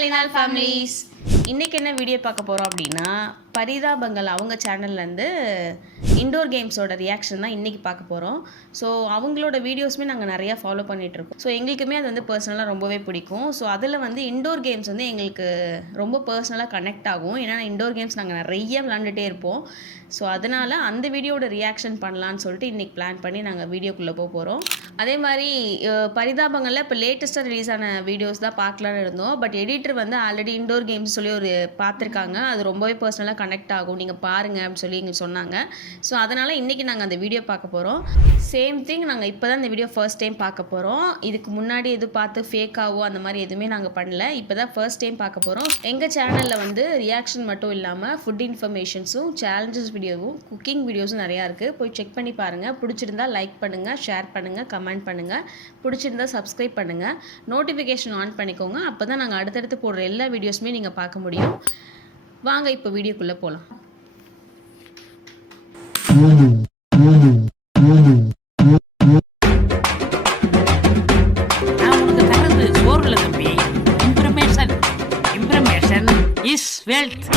அலினால் families. இன்றைக்கி என்ன video பார்க்க போகிறோம் அப்படின்னா, பரிதாபங்கள் அவங்க சேனல்லேருந்து இண்டோர் கேம்ஸோட ரியாக்ஷன் தான் இன்றைக்கி பார்க்க போகிறோம். ஸோ அவங்களோட வீடியோஸுமே நாங்கள் நிறையா ஃபாலோ பண்ணிகிட்ருக்கோம். ஸோ எங்களுக்குமே அது வந்து பர்சனலாக ரொம்பவே பிடிக்கும். ஸோ அதில் வந்து இண்டோர் கேம்ஸ் வந்து எங்களுக்கு ரொம்ப பர்சனலாக கனெக்ட் ஆகும். ஏன்னா இண்டோர் கேம்ஸ் நாங்கள் நிறைய விளாண்டுட்டே இருப்போம். ஸோ அதனால் அந்த வீடியோட ரியாக்ஷன் பண்ணலான்னு சொல்லிட்டு இன்றைக்கி பிளான் பண்ணி நாங்கள் வீடியோக்குள்ளே போகிறோம். அதே மாதிரி பரிதாபங்களில் இப்போ லேட்டஸ்ட்டாக ரிலீஸ் ஆன வீடியோஸ் தான் பார்க்கலான்னு இருந்தோம். பட் எடிட்டர் வந்து ஆல்ரெடி இண்டோர் கேம்ஸ் சொல்லி ஒரு பார்த்துருக்காங்க. அது ரொம்பவே பர்சனலாக கனெக்ட் ஆகும், நீங்கள் பாருங்கள் அப்படின்னு சொல்லி எங்களுக்கு சொன்னாங்க. ஸோ அதனால் இன்றைக்கி நாங்கள் அந்த வீடியோ பார்க்க போகிறோம். சேம் திங், நாங்கள் இப்போ தான் இந்த வீடியோ ஃபர்ஸ்ட் டைம் பார்க்க போகிறோம். இதுக்கு முன்னாடி எது பார்த்து ஃபேக்காவோ அந்த மாதிரி எதுவுமே நாங்கள் பண்ணல. இப்போ தான் ஃபர்ஸ்ட் டைம் பார்க்க போகிறோம். எங்கள் சேனலில் வந்து ரியாக்ஷன் மட்டும் இல்லாமல் ஃபுட் இன்ஃபர்மேஷன்ஸும் சேலஞ்சஸ் வீடியோவும் குக்கிங் வீடியோஸும் நிறையா இருக்குது. போய் செக் பண்ணி பாருங்கள். பிடிச்சிருந்தா லைக் பண்ணுங்கள், ஷேர் பண்ணுங்கள், கமெண்ட் பண்ணுங்கள். பிடிச்சிருந்தா சப்ஸ்கிரைப் பண்ணுங்கள், நோட்டிஃபிகேஷன் ஆன் பண்ணிக்கோங்க. அப்போ தான் நாங்கள் அடுத்தடுத்து போடுற எல்லா வீடியோஸுமே நீங்கள் பார்க்க முடியும். வாங்க இப்போ வீடியோக்குள்ளே போகலாம். Is wealth.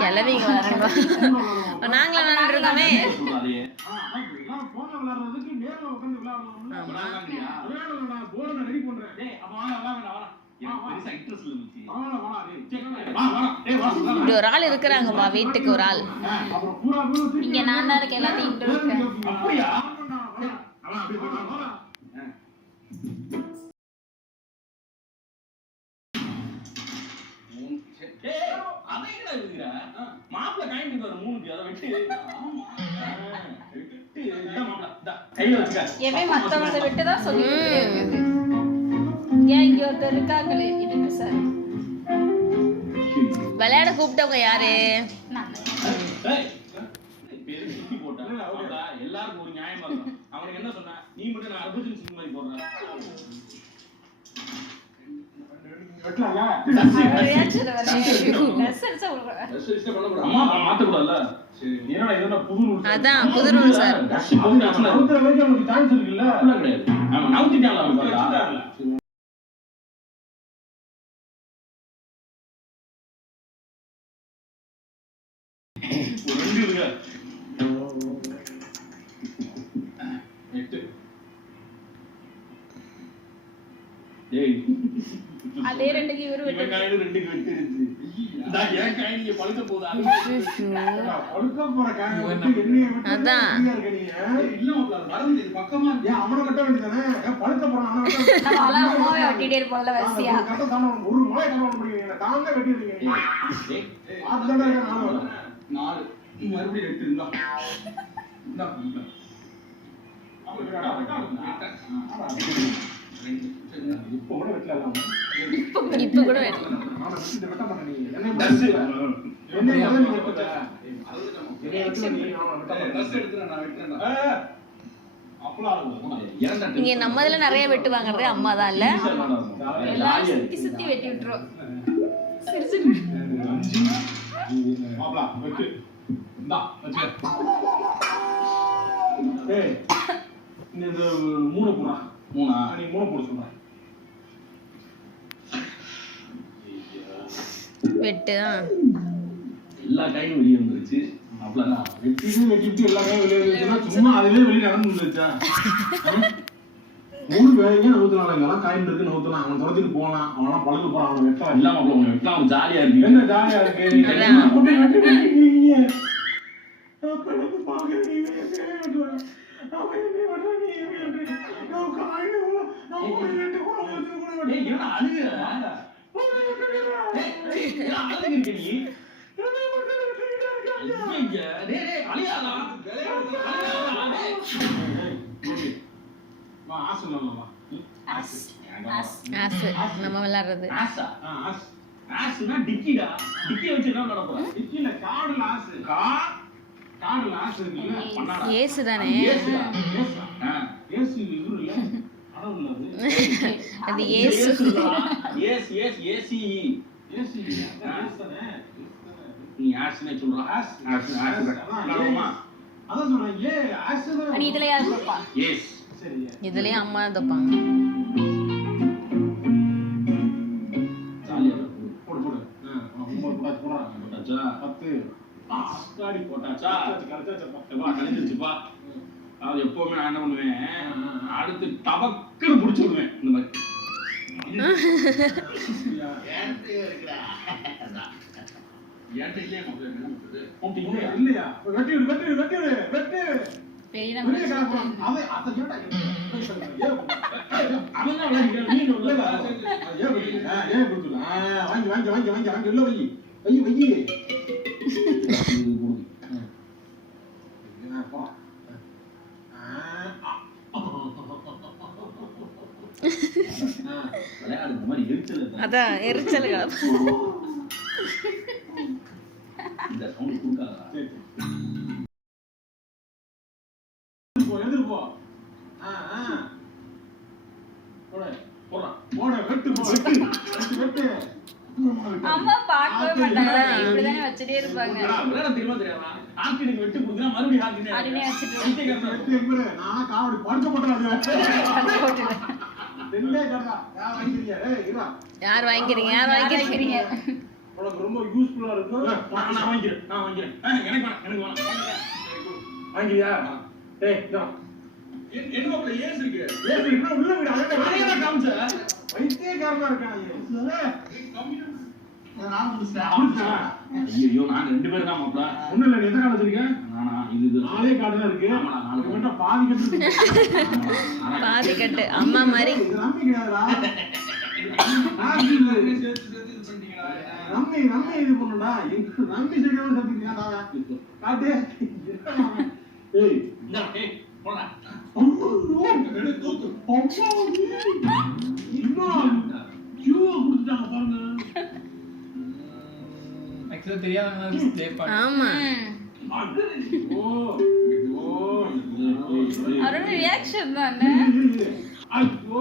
கிளவிங்க நாங்களும் விளாண்டுருக்கோமே. இப்படி ஒரு ஆள் இருக்கிறாங்கம்மா, வீட்டுக்கு ஒரு ஆள். இங்க நான் தான் இருக்கேன், எல்லாத்தையும் இருக்கேன். மத்தவங்களை விட்டுதான் சொல்லி ஏன் இங்க ஒருத்தர் இருக்காங்களே இதுக்கு சார் விளையாட கூப்பிட்டவங்க யாரு? எல்லாருக்கும் ஒரு நியாயமா இருக்கும். அவனுக்கு என்ன சொன்ன, நீ மட்டும் நான் அர்ஜுன் சிங் மாதிரி போடுறேன். அதான் புது ரூல் சார். அதே ரெண்டுக்கு இவரு இப்ப கூட வெட்டலாம். இங்க நம்ம இதுல நிறைய வெட்டு வாங்குறது அம்மா தான் இல்ல, எல்லாரும் சுத்தி சுத்தி வெட்டி விட்டுறோம். வெட்டு எல்லா கையும் வெளியே வந்துருச்சு. வெட்டிட்டு எல்லா கையும் வெளியே வந்துருச்சுன்னா சும்மா அதுவே வெளியே நடந்து வந்துருச்சா? மூணு வேலைங்க 24 காயின் இருக்கு, 100 அவன் துரத்திட்டு போனான். அவனா பழகு போறான். அவன் வெட்டா இல்லாம அவன் வெட்டா அவன் ஜாலியா இருக்கு. என்ன ஜாலியா இருக்கு? நம்ம விளையாடுறது ஏசு தானே? அது ஏசு. ஏஸ் ஏஸ் ஏசிஇ ஏசி தானே நீ ஆஸ்னே சொல்றா ஆஸ் ஆஸ் ஆஸ்மா அதான் சொல்றேன் ஏ ஆஸ் நீ இதுல யார் பாப்பா எஸ் சரி இதுலயே அம்மா தப்பாங்க. ஜாலியா போடு போடு ரொம்ப போடா போட்டாச்சா 10 ஆஸ்காடி போட்டாச்சா கரெக்ட்டா எப்பா கழிஞ்சிருச்சுப்பா. அது எப்பவுமே நான் என்ன பண்ணுவேன், அடுத்து டபக்குன்னு புடிச்சு விடுவேன் இந்த மாதிரி. ஏன்ட்ட இல்லையே மாப்பிள்ளை, என்ன பண்றது? இல்லையா இல்லையா வெட்டி விடு வெட்டி விடு வெட்டி விடு வெட்டு பெரிய பெரிய காரணம் அதை அத கேட்டா அவன் தான் விளையாடுறான், நீ இல்ல ஏன் கொடுத்துடா வாங்கி வாங்கி வாங்கி வாங்கி வாங்கி உள்ள வை வை வை போ விளையாடு இந்த மாதிரி எரிச்சல் அதான் எரிச்சல் கலப்பு. இந்த சவுண்ட் கொடுக்காதா? எதிர் போ போட வெட்டு போ வெட்டு வெட்டு அம்மா பார்க்கவே மாட்டாங்க, இப்படிதானே வச்சுட்டே இருப்பாங்க. விளையாட தெரியுமா தெரியாதா? ஆக்கினுக்கு வெட்டு கொடுத்தா மறுபடியும் ஆக்கினே அப்படியே வச்சுட்டு வெட்டு எம்பரு நானா காவடி படுக்க போட்டேன் ரெண்டே கடா யார் வாங்கிக்கிறீங்க ஏய் இரா யார் வாங்கிக்கிறீங்க யார் வாங்கிக்கிறீங்க? உனக்கு ரொம்ப யூஸ்ஃபுல்லா இருக்கும் நான் வாங்கிக்கிறேன் எனக்கு வேணாம் எனக்கு வேணாம். வாங்கிறியா ஏய் இதோ என்ன மாப்பிள்ளை ஏஸ் இருக்கு? ஏய் இன்னும் உள்ள விடு அதையே காமிச்ச வைத்தியக்காரனா இருக்கான் நான் முடிச்சேன் ஐயோ நாங்க ரெண்டு பேரும் தான் மாப்பிள்ளை. ஒண்ணும் இல்ல நீ எந்த காலம் வச்சிருக்க நானா இது நாலே கார்டு தான் இருக்கு ஆமாடா, நாலு இது மட்டும் பாதி கட்டு பாதி கட்டு அம்மா மாதிரி. இது நம்பி கிடையாதுடா நம்பி நம்பி இது பண்ணுடா நம்பி செய்யணும் சொல்றீங்க தாதா காட்டு ஏய் இந்த ஏய் போடா. இன்னும் தெரியாத ஆமா அவரோட ரியாக்ஷன் தானே. ஐயோ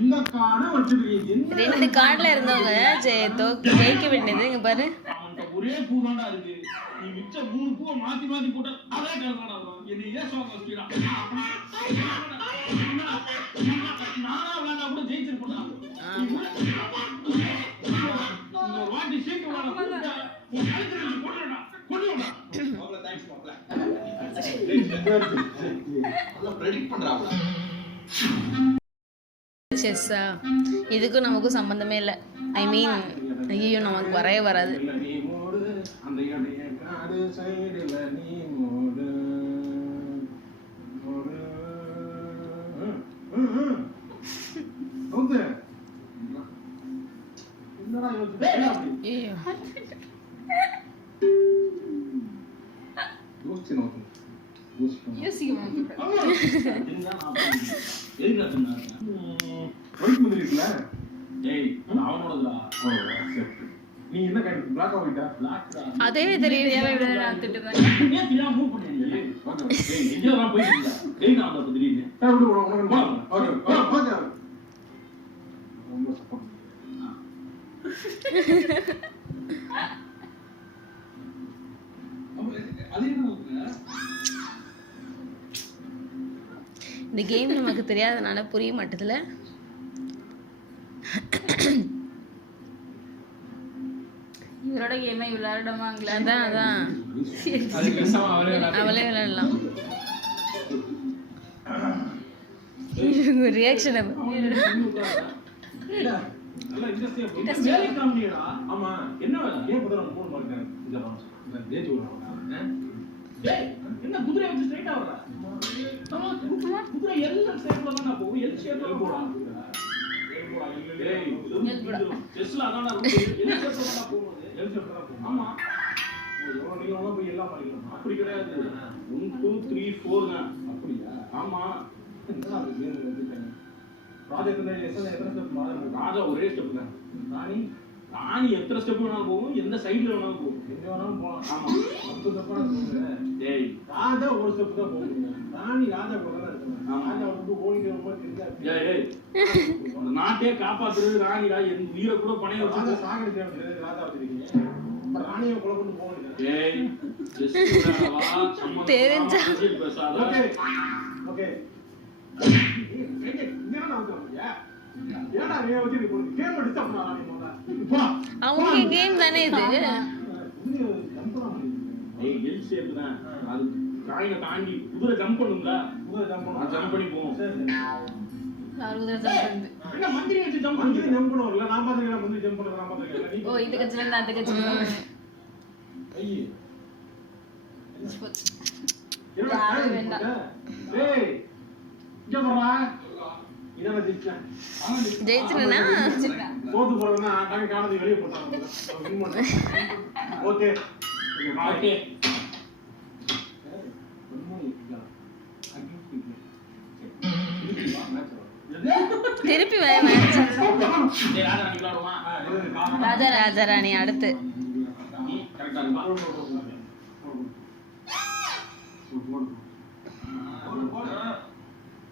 இந்த கார்டு வச்சிருக்கீங்க 2 கார்டுல இருந்தவங்க ஜெயிக்க வேண்டியது. இங்க பாரு அவன்கிட்ட ஒரே பூ தான்டா இருக்கு. நீ மிச்ச 3 பூவை மாத்தி மாத்தி போட்டா அதே கலந்தாடா வரும். என்ன ஏன் சோக வச்சிரா? நானா விளையாண்டா கூட ஜெயிச்சிருப்பேன்டா. இந்த வாட்டி சீக்கிரம் விளையாட போடுடா. கொண்டுடா. மாப்ள தேங்க்ஸ் மாப்ள. நல்லா பிரெடிக்ட் பண்றாப்ல. செஸ்ஸா இதுக்கும் நமக்கும் சம்பந்தமே இல்லை. ஐ மீன் ஐயோ நமக்கு வரவே வராது. நீ மூடு அந்த இடைய காடு சைடுல நீ மூடு மூடு வந்து என்னடா யோசிச்சு ஐயோ யோசிச்சு நோக்கு யோசிக்க மாட்டேன். எதுக்கு சொன்னாங்க? ஒயிட் முந்திரி இருக்குல்ல டேய் அவனோடதுடா. நீ என்ன கார்டு பிளாக் ஆகிட்டா பிளாக்டா. அதே தெரியும். இப்படிதான் நான் திட்டுவேன். ஏன் தெரியாம மூவ் பண்ணீங்க? டேய் எங்கடா போயிட்டீங்க? டேய் நான் அப்ப திடீர்னு விடு உனக்கு ஓகே ஓகே ரொம்ப சப்போர்ட் அது என்ன ஊத்துங்க? இந்த கேம் நமக்கு தெரியாதனால புரிய மாட்டதுல. இவரோட கேமை விளையாடமாங்களா? அதான் அதான் அவளே விளையாடலாம். ரியாக்ஷன் நல்லா இன்ட்ரெஸ்டிங்கா Interesting. வேலை காமெடிடா. ஆமா என்ன வேலை? ஏன் புதர் நம்ம போன் பண்ணிட்டேன் இந்த பான்ஸ் இந்த டேட் வரணும் டேய் என்ன குதிரை வச்சு ஸ்ட்ரைட்டா வர்ற? ஆமா குதிரை எல்லாம் ஸ்ட்ரைட்ல தான் போகும். எல் ஷேப்ல போடா. டேய் செஸ்ல அதான்டா இருக்கு. எல் ஷேப்ல தான் போகும். எல் ஷேப்ல தான் போகும் ஆமா. எவ்வளவு நீளமா போய் எல்லாம் பண்ணிக்கலாம் அப்படி கிடையாது. 1 2 3 4 தான். அப்படியா ஆமா. என்னடா இது கேம் வந்துட்டேன் ப்ராஜெக்ட்ல எத்தனை ஸ்டெப் மாதிரி ராஜா ஒரே ஸ்டெப் தான். ராணி ராணி எத்தனை ஸ்டெப் வேணாலும் போகும். எந்த சைடுல வேணாலும் போகும். எங்க வேணாலும் போலாம் ஆமா. 10 ஸ்டெப்பா போகுது டேய் ராஜா ஒரு ஸ்டெப் தான் போகும் ராணி ராஜா கூட தான் ராஜா வந்து ஓடிக்கிற மாதிரி தெரியாது. ஏய் அந்த நாட்டையே காப்பாத்துறது ராணிடா, என் உயிரை கூட பணைய ராஜா வச்சு. சாகடிக்கிறது ராஜா வச்சிருக்கீங்க. அப்ப ராணியை கொலை பண்ணி போக ஏய் ஜஸ்ட் வா தெரிஞ்சா. பேசாத. Okay okay. என்ன வந்து ஏடா நீ வச்சு நீ கேம் டிஸ்டர்ப் பண்ணா ராணி போடா. போடா. அவங்க கேம் தானே இது. ஏய் எல் ஷேப் தான். அது காயினை தாண்டி குதிரை ஜம்ப் பண்ணும்ல. முதல்ல ஜம்ப் அது ஜம்ப் பண்ணி போகும். என்ன மந்திரி வச்சு ஜம்ப் பண்ணி ஜம்ப் பண்ணுவல? நான் பாத்துக்கிறேன் மந்திரி ஜம்ப் பண்றது நான் பாத்துக்கிறேன். நீ ஓ இது கட்சில இருந்து அந்த கட்சில ஐயே யாரும் வேண்டாம். ஏய் இங்க போறா. இதான ஜெயிச்சேன். ஜெயிச்சிருனா தோத்து போறதுன்னா டாங்க காணது வெளிய போட்டாங்க. வின் பண்ணேன். ஓகே ஓகே திருப்பி வர மேட்ச். டேய் ராஜா நீ விளையாடுமா? ராஜா ராணி அடுத்து. நீ கரெக்ட்டா இருக்கா?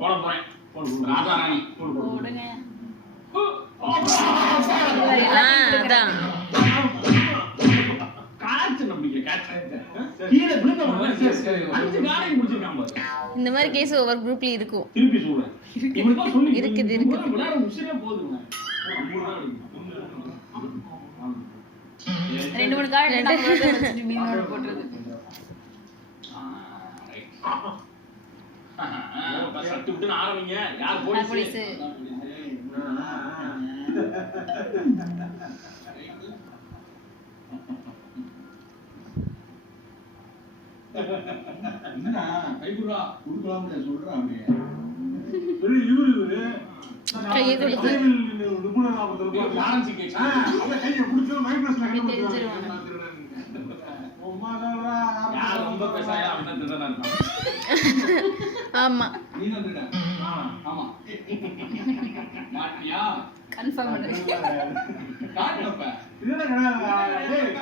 போட போறேன். ராஜா ராணி போடுங்க. அதான் காட்ச் நம்பிக்கை காட்ச் கீழே விழுந்த உடனே அஞ்சு காரையும் முடிச்சிருக்கான் பாரு. இந்த மாதிரி கேஸ் ஒவ்வொரு குரூப்லயும் இருக்கும். திருப்பி சொல்றேன். இவனுக்கு தான் சொல்லி இருக்குது. விளையாட உசிரே போதுங்க. 2 3 கார்டு நம்ம வச்சிட்டு மீனோட போடுறது. சட்டு விட்டு ஆரம்பிங்க. யார் போலீஸ் போலீஸ்? என்ன கைப்புடா குடுக்கலாம்னு சொல்றேன் அப்படியே. இவரு கையை கொடுத்து. நிபுணர் ஆபத்துல லாரன்ஸ் கேட்ச். அவ கையை பிடிச்சு மைக்ரோஸ்ல கையை பிடிச்சு தெரிஞ்சிருவாங்க. யார் ரொம்ப பேசாயா அவன் தான் திருடனா இருக்கான். ஆமா நீ தான் திருட. ஆமா மாட்டியா கன்ஃபார்ம் பண்ணு. காட்டுறப்ப திருட கிடையாது. ஏய்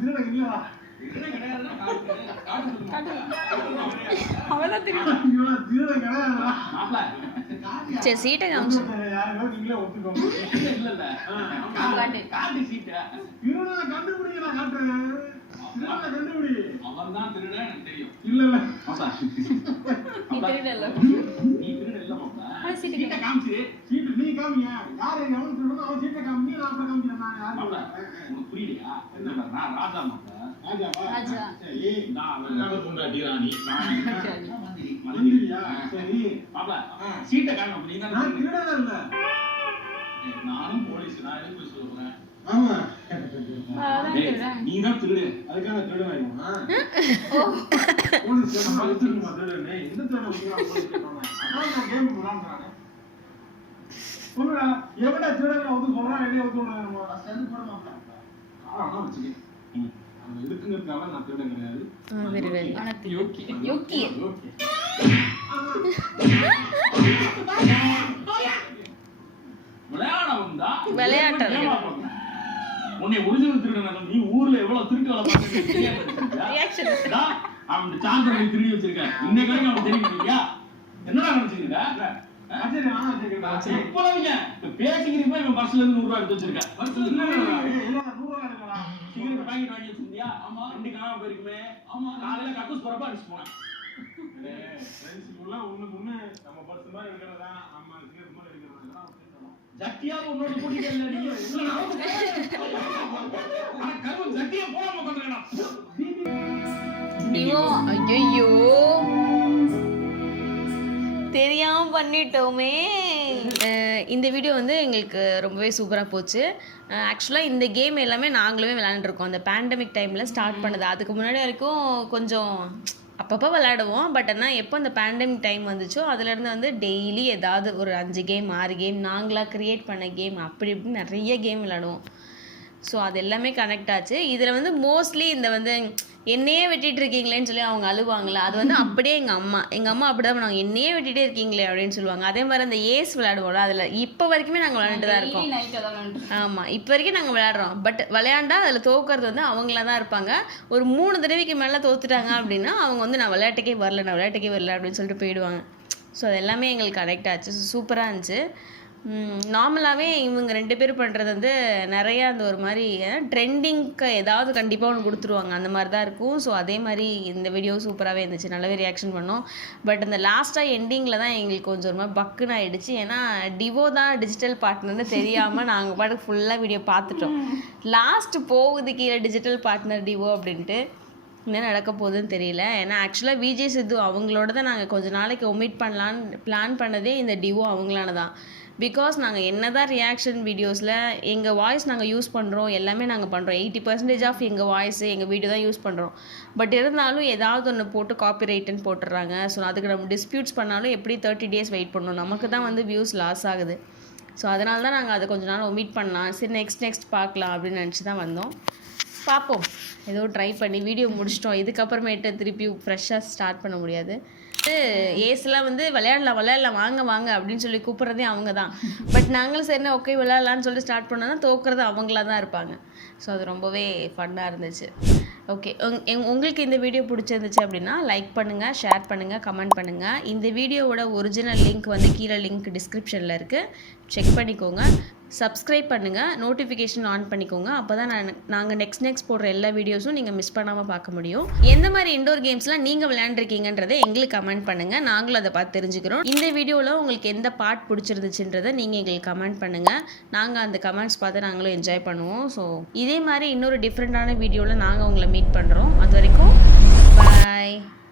திருட இல்லடா. திருட கிடையாதுன்னா காட்டு. அவள தெரியும். இவள திருட கிடையாதுடா. மாப்ள சரி சீட்டை காமிச்சு. யாரோ நீங்களே ஒத்துக்கோங்க. இல்ல இல்ல காட்டு. காட்டு சீட்ட. திருடனை கண்டுபிடிங்க நான் காட்டுறேன். திருடனை கண்டுபிடி. அவன் தான் திருடன் எனக்கு தெரியும். இல்ல இல்ல. மாப்ள நீ திருடல. நீ திருடன் இல்ல மாப்ள. அது சீட்டு சீட்ட காமிச்சு. சீட்டு நீ காமிங்க. யாரு எவன் திருடனோ அவன் சீட்டை காமி. நான் அப்புறம் காமிக்கிறேன். நான் மாப்ள யாரு? உனக்கு புரியலையா? என்ன நான் ராஜா மாப்ள. ராஜாவா? ராஜா. சரி. நான் அவன் பொண்டாட்டி ராணி. மந்திரியா? சரி. மாப்ள சீட்ட காமி நீ தான் நான் திருடனே இல்ல. நானும் போலீஸ். நான் எதுக்கு போய் சொல்றேன்? ஆமா. அதான் திருடன். நீ தான் திருடு. அதுக்காக திருடன் ஆயிடுமா? போலீஸ் கேட்டா எடுத்துக்குமா திருடனே? எந்த திருடன் வச்சுக்கிறான் போலீஸ் கேட்டானே? அதான் நான் கேம் விளையாடுறானே. சொல்லுடா, எவன்டா திருடனை வந்து சொல்றான், என்னைய வந்து சொல்றானுமா? சேர்ந்து போட மாட்டான். ஆனா வச்சுக்க. அவன் இருக்குங்கிறதுக்காக நான் திருடன் கிடையாது. Very very. யோக்கி. யோக்கி. ஓகே. விளையாட வந்தா விளையாட்டு. உன்னை ஒரிஜினல் திருடன் நீ ஊர்ல எவ்வளவு திருட்டு வேலை Reaction. பார்க்க அவன் சார்ஜரை திருடி வச்சிருக்கேன். இன்னைக்கு வரைக்கும் அவன் தெரிவிக்கிறீங்க. என்னடா நினைச்சுக்கிறீங்க? சரி, நானும் வச்சுக்கிறேன். இப்போதான் பேசிக்கிறீங்க. இவன் பர்ஸ்ல இருந்து 100 ரூபாய் எடுத்து வச்சிருக்கேன். பர்ஸ்ல இல்ல, இருந்து இல்ல, இல்ல, இல்ல, 100 ரூபா எடுக்கடா. சிகரெட் பாக்கெட் வாங்கி வச்சிருந்தியா? ஆமா. ரெண்டு காணாம போயிருக்குமே. ஆமா. காலையில கக்கூஸ் போறப்ப அடிச்சு போனேன். ஃப்ரெண்ட்ஸுக்குள்ள ஒண்ணுக்கு ஒண்ணு நம்ம பர்ஸ் மாதிரி எடுக்கிறதா, நம்ம சிகரெட் மாதிரி எடுக்கிறதா, இதெல்லாம் வச்சிருக்கோம். ஜட்டியா உன்னோட போட்டிக்கல நீங்க. ஆனா கருவம் ஜட்டியா போடாம உட்கார்ந்திருக்கா. ஐயோ ஐயோ தெரியாம பண்ணிட்டோமே. இந்த வீடியோ வந்து எங்களுக்கு ரொம்பவே சூப்பராக போச்சு. ஆக்சுவலாக இந்த கேம் எல்லாமே நாங்களுமே விளையாண்டுருக்கோம். அந்த பேண்டமிக் டைமில் ஸ்டார்ட் பண்ணது. அதுக்கு முன்னாடி வரைக்கும் கொஞ்சம் அப்பப்போ விளையாடுவோம். பட் ஆனால் எப்போ அந்த பேண்டமிக் டைம் வந்துச்சோ அதுலேருந்து வந்து டெய்லி ஏதாவது ஒரு 5 கேம் 6 கேம் நாங்களாக க்ரியேட் பண்ண கேம் அப்படி இப்படி நிறைய கேம் விளையாடுவோம். ஸோ அது எல்லாமே கனெக்ட் ஆச்சு. இதில் வந்து மோஸ்ட்லி இந்த வந்து என்னையே வெட்டிட்டு இருக்கீங்களேன்னு சொல்லி அவங்க அழுவாங்களே, அது வந்து அப்படியே எங்கள் அம்மா அப்படி தான் பண்ணுவாங்க. என்னையே வெட்டிகிட்டே இருக்கீங்களே அப்படின்னு சொல்லுவாங்க. அதே மாதிரி அந்த ஏஸ் விளையாடுவோம்ல, அதில் இப்போ வரைக்குமே நாங்கள் விளையாண்டுட்டு தான் இருக்கோம். நைட் அதான் விளையாண்டு. ஆமாம், இப்போ வரைக்கும் நாங்கள் விளையாடுறோம். பட் விளையாண்டா அதில் தோக்கிறது வந்து அவங்கள தான் இருப்பாங்க. ஒரு 3 தடவைக்கு மேலே தோத்துட்டாங்க அப்படின்னா அவங்க வந்து நான் விளையாட்டுக்கே வரல அப்படின்னு சொல்லிட்டு போயிடுவாங்க. ஸோ அது எல்லாமே எங்களுக்கு கனெக்ட் ஆச்சு. ஸோ சூப்பராக இருந்துச்சு. நார்மலாகவே இவங்க 2 பேரும் பண்ணுறது வந்து நிறையா அந்த ஒரு மாதிரி ட்ரெண்டிங்க்கு ஏதாவது கண்டிப்பாக ஒன்று கொடுத்துருவாங்க, அந்த மாதிரி தான் இருக்கும். ஸோ அதே மாதிரி இந்த வீடியோ சூப்பராகவே இருந்துச்சு, நல்லாவே ரியாக்ஷன் பண்ணோம். பட் அந்த லாஸ்ட்டாக எண்டிங்கில் தான் எங்களுக்கு கொஞ்சம் ஒரு மாதிரி பக்குன்னு ஆகிடுச்சு. ஏன்னா டிவோ தான் டிஜிட்டல் பார்ட்னர்னு தெரியாமல் நாங்கள் பாட்டுக்கு ஃபுல்லாக வீடியோ பார்த்துட்டோம். லாஸ்ட்டு போகுது கீழே டிஜிட்டல் பார்ட்னர் டிவோ அப்படின்ட்டு. என்ன நடக்க போகுதுன்னு தெரியல. ஏன்னா ஆக்சுவலாக விஜய் சித்து அவங்களோட தான் நாங்கள் கொஞ்சம் நாளைக்கு ஒமிட் பண்ணலான்னு பிளான் பண்ணதே இந்த டிவோ அவங்களால தான். பிகாஸ் நாங்கள் என்ன தான் ரியாக்ஷன் வீடியோஸில் எங்கள் வாய்ஸ் நாங்கள் யூஸ் பண்ணுறோம், எல்லாமே நாங்கள் பண்ணுறோம். 80% ஆஃப் எங்கள் வாய்ஸு எங்கள் வீடியோ தான் யூஸ் பண்ணுறோம். பட் இருந்தாலும் ஏதாவது ஒன்று போட்டு காப்பிரைட்டுன்னு போட்டுடுறாங்க. ஸோ அதுக்கு நம்ம டிஸ்பியூட்ஸ் பண்ணாலும் எப்படி 30 days வெயிட் பண்ணணும், நமக்கு தான் வந்து வியூஸ் லாஸ் ஆகுது. ஸோ அதனால தான் நாங்கள் அதை கொஞ்ச நாள் ஒமிட் பண்ணலாம், சரி நெக்ஸ்ட் பார்க்கலாம் அப்படின்னு நினச்சி தான் வந்தோம். பார்ப்போம், ஏதோ ட்ரை பண்ணி வீடியோ முடிச்சிட்டோம். இதுக்கப்புறமேட்டு திருப்பி ஃப்ரெஷ்ஷாக ஸ்டார்ட் பண்ண முடியாது. ஏஸ்லாம் வந்து விளையாடலாம் வாங்க அப்படின்னு சொல்லி கூப்பிட்றதே அவங்க தான். பட் நாங்களும் சரினா ஓகே விளையாடலான்னு சொல்லி ஸ்டார்ட் பண்ணோன்னா தோக்குறது அவங்களா தான் இருப்பாங்க. ஸோ அது ரொம்பவே ஃபன்னாக இருந்துச்சு. ஓகே, உங்களுக்கு இந்த வீடியோ பிடிச்சிருந்துச்சு அப்படின்னா லைக் பண்ணுங்கள், ஷேர் பண்ணுங்கள், கமெண்ட் பண்ணுங்கள். இந்த வீடியோவோட ஒரிஜினல் லிங்க் வந்து கீழே லிங்க் டிஸ்கிரிப்ஷனில் இருக்குது, செக் பண்ணிக்கோங்க. சப்ஸ்கிரைப் பண்ணுங்கள், நோட்டிஃபிகேஷன் ஆன் பண்ணிக்கோங்க. அப்போ தான் நாங்கள் நெக்ஸ்ட் போடுற எல்லா வீடியோஸும் நீங்கள் மிஸ் பண்ணாமல் பார்க்க முடியும். எந்த மாதிரி இண்டோர் கேம்ஸ்லாம் நீங்கள் விளையாண்டுருக்கீங்கன்றதை எங்களுக்கு கமெண்ட் பண்ணுங்கள், நாங்களும் அதை பார்த்து தெரிஞ்சுக்கிறோம். இந்த வீடியோவில் உங்களுக்கு எந்த பார்ட் பிடிச்சிருந்துச்சுன்றதை நீங்கள் எங்களுக்கு கமெண்ட் பண்ணுங்கள். நாங்கள் அந்த கமெண்ட்ஸ் பார்த்து நாங்களும் என்ஜாய் பண்ணுவோம். ஸோ இதே மாதிரி இன்னொரு டிஃப்ரெண்ட்டான வீடியோவில் நாங்கள் உங்களை மீட் பண்ணுறோம். அது வரைக்கும் பாய்.